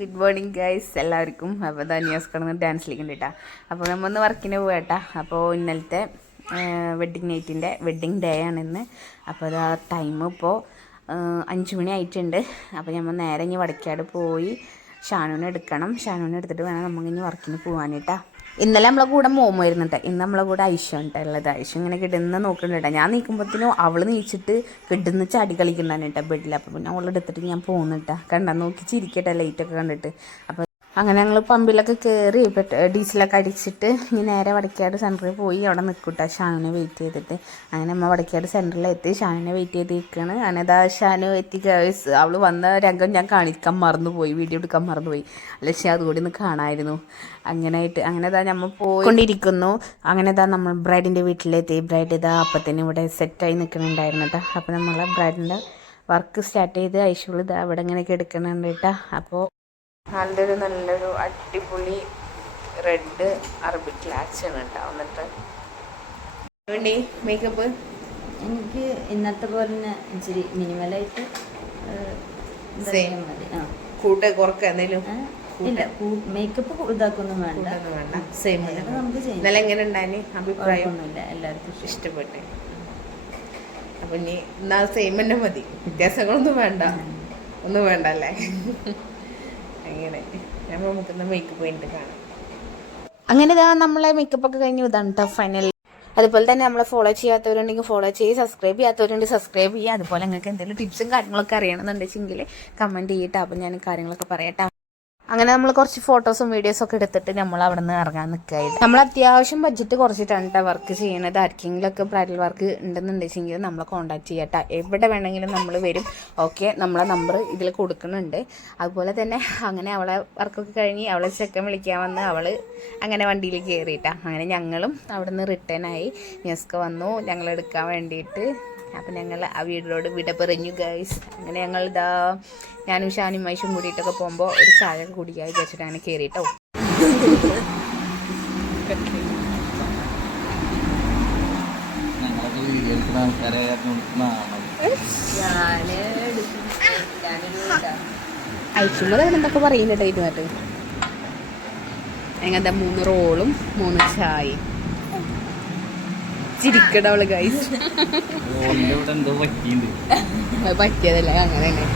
Good morning guys എല്ലാവർക്കും. അപ്പോൾ ഇതാ ന്യൂസ് കിടന്ന് ഡാൻസിലേക്ക് കേട്ടാ. അപ്പോൾ നമ്മൊന്ന് വർക്കിന് പോകട്ടാ. അപ്പോൾ ഇന്നലത്തെ വെഡ്ഡിങ് ഡേ ആണ് ഇന്ന്. അപ്പോൾ അതാ ടൈം ഇപ്പോൾ 5 മണി ആയിട്ടുണ്ട്. അപ്പോൾ നമ്മൾ നേരെ ഇനി വടക്കാട് പോയി ഷാനുവിനെ എടുക്കണം. ഷാനുവിനെ എടുത്തിട്ട് വേണം നമ്മളിനി വർക്കിന് പോകാനായിട്ടാ. ഇന്നലെ നമ്മളെ കൂടെ മോമോ ഇരുന്നിട്ട്, ഇന്ന് നമ്മളെ കൂടെ ഐശു ഉള്ളത്. ഐശു ഇങ്ങനെ കിടന്ന് നോക്കുന്നുണ്ട്. ഞാൻ നീക്കുമ്പോഴത്തേനും അവൾ നീച്ചിട്ട് കിടന്ന് ചാടി കളിക്കുന്നതാണ് കേട്ടോ ബെഡിൽ. അപ്പോൾ പിന്നെ അവളെടുത്തിട്ട് ഞാൻ പോകുന്നിട്ടാ. കണ്ടാൽ നോക്കി ചിരിക്കട്ടെ ലൈറ്റൊക്കെ കണ്ടിട്ട്. അപ്പോൾ അങ്ങനെ ഞങ്ങൾ പമ്പിലൊക്കെ കയറി ഡീസലൊക്കെ അടിച്ചിട്ട് ഇനി നേരെ വടക്കാട് സെൻറ്ററിൽ പോയി അവിടെ നിൽക്കൂട്ടാ ഷാനുവിനെ വെയിറ്റ് ചെയ്തിട്ട്. അങ്ങനെ നമ്മൾ വടക്കാട് സെൻറ്ററിലെത്തി ഷാനുവിനെ വെയിറ്റ് ചെയ്ത് നിൽക്കുകയാണ്. അങ്ങനെ അതാ ഷാനു എത്തി. അവൾ വന്ന രംഗം ഞാൻ കാണിക്കാൻ മറന്നുപോയി, വീഡിയോ എടുക്കാൻ മറന്നുപോയി. പക്ഷേ അതുകൂടി ഒന്ന് കാണാമായിരുന്നു. അങ്ങനെ ഇതാ നമ്മൾ പോയിക്കൊണ്ടിരിക്കുന്നു. അങ്ങനെ ഇതാ നമ്മൾ ബ്രൈഡിൻ്റെ വീട്ടിലെത്തി. ബ്രൈഡ് ഇതാ അപ്പത്തിന് ഇവിടെ സെറ്റായി നിൽക്കുന്നുണ്ടായിരുന്നു കേട്ടോ. അപ്പോൾ നമ്മളെ ബ്രൈഡിൻ്റെ വർക്ക് സ്റ്റാർട്ട് ചെയ്ത് ഐശുൾ ഇതാ ഇവിടെ ഇങ്ങനെയൊക്കെ എടുക്കുന്നുണ്ട് കേട്ടോ. അപ്പോൾ നല്ലൊരു അടിപൊളി റെഡ് അറബിക് ലാച്ചാണ് ഉണ്ടാവുന്നിട്ട്. വേണ്ടി മേക്കപ്പ് എനിക്ക് ഇന്നത്തെ പോലെ തന്നെ ഇച്ചിരി മിനിമലായിട്ട് കൂട്ട് കുറക്ക എന്തെങ്കിലും ഇല്ല, മേക്കപ്പ് ഇതാക്കൊന്നും വേണ്ട. സെയിം നമുക്ക് ചെയ്യാം. ഇന്നലെ എങ്ങനെ ഉണ്ടായി അഭിപ്രായം? ഒന്നുമില്ല, എല്ലാവർക്കും ഇഷ്ടപ്പെട്ടെ. അപ്പൊ ഇനി എന്നാ സെയിം തന്നെ മതി, വ്യത്യാസങ്ങളൊന്നും വേണ്ട. ഒന്നും വേണ്ട അല്ലേ? അങ്ങനെ നമ്മൾ നമുക്കൊന്ന് മേക്കപ്പ് കഴിഞ്ഞിട്ട് കാണാം. അങ്ങനെ ഇതാ നമ്മളെ മേക്കപ്പൊക്കെ കഴിഞ്ഞു. ഇതാണ് കേട്ടോ ഫൈനൽ. അതുപോലെ തന്നെ നമ്മളെ ഫോളോ ചെയ്യാത്തവരുണ്ടെങ്കിൽ ഫോളോ ചെയ്ത്, സബ്സ്ക്രൈബ് ചെയ്യാത്തവരുണ്ടെങ്കിൽ സബ്സ്ക്രൈബ് ചെയ്യുക. അതുപോലെ നിങ്ങൾക്ക് എന്തെങ്കിലും ടിപ്സും കാര്യങ്ങളൊക്കെ അറിയണമെന്നുണ്ടെങ്കിൽ കമൻറ്റ് ചെയ്യട്ടോ. അപ്പം ഞാൻ കാര്യങ്ങളൊക്കെ പറയട്ടോ. അങ്ങനെ നമ്മൾ കുറച്ച് ഫോട്ടോസും വീഡിയോസൊക്കെ എടുത്തിട്ട് നമ്മൾ അവിടെ നിന്ന് ഇറങ്ങാൻ നിൽക്കുകയായിട്ട്. നമ്മൾ അത്യാവശ്യം ബഡ്ജറ്റ് കുറച്ചിട്ടാണ് കേട്ടോ വർക്ക് ചെയ്യണത്. ആർക്കെങ്കിലുമൊക്കെ ബ്രൈഡൽ വർക്ക് ഉണ്ടെന്നുണ്ടെങ്കിൽ നമ്മളെ കോൺടാക്ട് ചെയ്യട്ടോ. എവിടെ വേണമെങ്കിലും നമ്മൾ വരും. ഓക്കെ, നമ്മളെ നമ്പർ ഇതിൽ കൊടുക്കുന്നുണ്ട്. അതുപോലെ തന്നെ അങ്ങനെ അവളെ വർക്കൊക്കെ കഴിഞ്ഞ് അവളെ ചെക്കൻ വിളിക്കാൻ വന്ന് അവൾ അങ്ങനെ വണ്ടിയിൽ കയറിയിട്ടാ. അങ്ങനെ ഞങ്ങളും അവിടെ നിന്ന് റിട്ടേണായി. ന്യൂസ്ക്ക് വന്നു ഞങ്ങളെടുക്കാൻ വേണ്ടിയിട്ട്. അപ്പം ഞങ്ങൾ ആ വീടിനോട് വിട പറഞ്ഞു ഗൈസ്. അങ്ങനെ ഞങ്ങൾ ഞാനും ഷാനും മൈഷും കൂടിയിട്ടൊക്കെ പോകുമ്പോൾ ഒരു ചായ കുടിക്കാൻ വിചാരിച്ചിട്ട് അങ്ങനെ കയറിയിട്ടോ. അയച്ചുള്ളത് എന്തൊക്കെ പറയുന്നുണ്ടോ ഇതിനകത്ത്? എങ്ങനത്തെ 3 റോളും 3 ചായയും. ചിരിക്കടവള് ഗൈസ്. പറ്റിയതല്ലേ അങ്ങനെ തന്നെ.